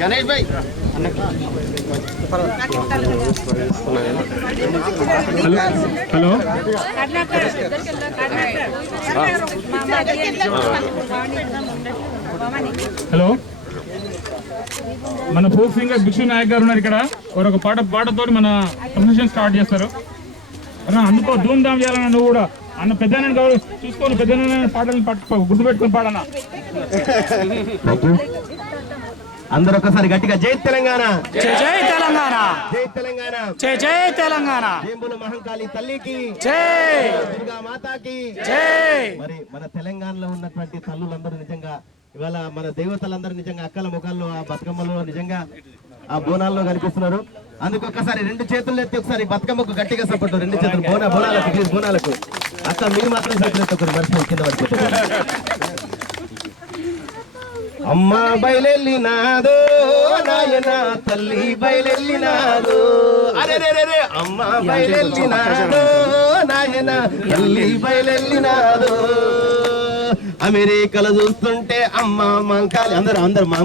గణేష్ భాయ్ hello hello మన folk singer బిక్షు Naik గారు ఉన్నారు ఇక్కడ. ఒక పాటతో మన ప్రమోషన్ స్టార్ట్ చేస్తారు. అందుకో ధూమ్ ధామ్ చేయాలన్నా నువ్వు కూడా అన్న పెద్ద గౌరవ చూసుకొని పెద్ద పాటలను గుర్తుపెట్టుకుని పాడన్నా. అందరూ ఒకసారి గట్టిగా జై తెలంగాణ, జై తెలంగాణ, జై తెలంగాణ, జై తెలంగాణ, జై మహంకాళి తల్లికి జై, దుర్గా మాతాకి జై. మరి మన తెలంగాణలో ఉన్నటువంటి తల్లులందరూ నిజంగా ఇవాళ మన దేవతలందరూ నిజంగా అక్కల ముఖాల్లో ఆ బతుకమ్మలో నిజంగా ఆ బోనాల్లో కనిపిస్తున్నారు. అందుకు ఒక్కసారి రెండు చేతులు ఎత్తి ఒకసారి బతుకమ్మకు గట్టిగా సపోర్ట్. రెండు చేతులు బోనాలకు ప్లీజ్ బోనాలకు. అక్క మీరు మాత్రం చేతులు ఎత్తుకోరు మర్చిపోయి కింద పడిపోతారు. అమ్మ బయలెల్లినాదో నాయన తల్లి బయలెల్లినాదో, అరే అమ్మ బయలెల్లినాదో నాయన తల్లి బయలెల్లినాదో. అమెరికాలో చూస్తుంటే అమ్మ మంకాలి అందరూ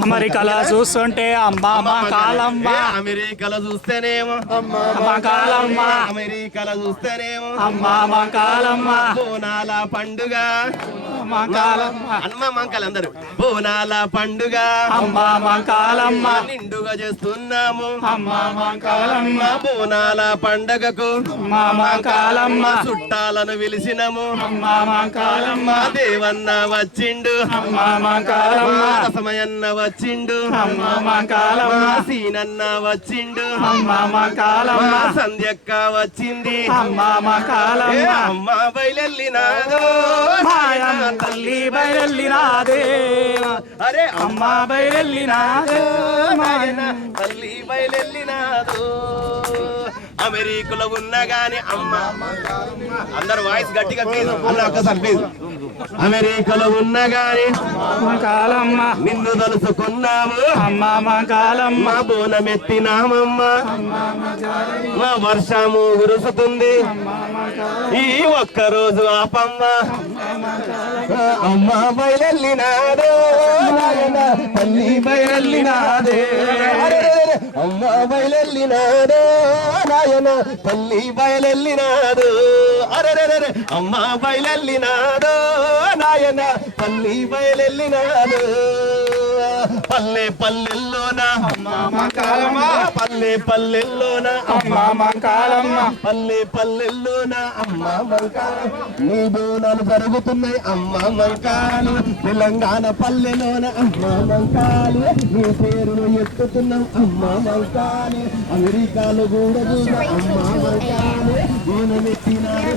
అమెరికాలో చూస్తుంటే అమ్మ మంకాలమ్మ, అమెరికాలో చూస్తేనేమో అమ్మ మంకాలమ్మ, అమెరికాలో చూస్తేనేమో అమ్మ మంకాలమ్మ. బోనాల పండుగ మంకాలమ్మ, అమ్మ మంకాలి అందరూ బోనాల పండుగ అమ్మ మంకాలమ్మ, నిండుగా చేస్తున్నాము అమ్మ మంకాలమ్మ. బోనాల పండగకు అమ్మ మంకాలమ్మ, చుట్టాలను పిలిచినము అమ్మ మంకాలమ్మ. దేవన్న వచ్చిండు అమ్మ మంకాలమ్మ, సమయన్న వచ్చిండు అమ్మ మంకాలమ్మ, సీనన్న వచ్చిండు అమ్మ మంకాలమ్మ, సంధ్యక్క వచ్చింది అమ్మ మంకాలమ్మ. అమ్మ బయలెల్లినాదో మాయమ్మ తల్లి బయలెల్లినాదే, అరే అమ్మ బయలెల్లినాదే, నాయన తల్లి బయలెల్లినాదో. అమెరికాలో ఉన్నా గాని అమ్మ అందరు వాయిస్ గట్టిగా ప్లీజ్ ఒక్కసారి ప్లీజ్. అమెరికాలో ఉన్నా గాని మంకాలమ్మ, నిన్ను తలుసుకున్నాము అమ్మ మంకాలమ్మ, మా బోనమెత్తినామమ్మ, మా వర్షము కురుస్తుంది ఈ ఒక్కరోజు ఆపమ్మ. అమ్మ బయలెల్లినాదో నాయన తల్లి బయలెల్లినాదే, అమ్మ బయలెల్లినాదో నాయన తల్లి బయలెల్లినాదో. అరే అమ్మ బయలెల్లినాదో నాయన తల్లి బయలెల్లినాదో. పల్లె పల్లెల్లోన అమ్మ మంకాలమ్మ, పల్లె పల్లెల్లోన అమ్మ మంకాలమ్మ, పల్లె పల్లెల్లోన అమ్మ మంకాలు నీ బోనాలు జరుగుతున్నాయి అమ్మ మంకాలు. తెలంగాణ పల్లెలోన అమ్మ మంకాలు నీ పేరును ఎత్తుతున్నాం అమ్మ మంకాలు. అమెరికాలో కూడా అమ్మ మంకాలు బోనమెత్తినారు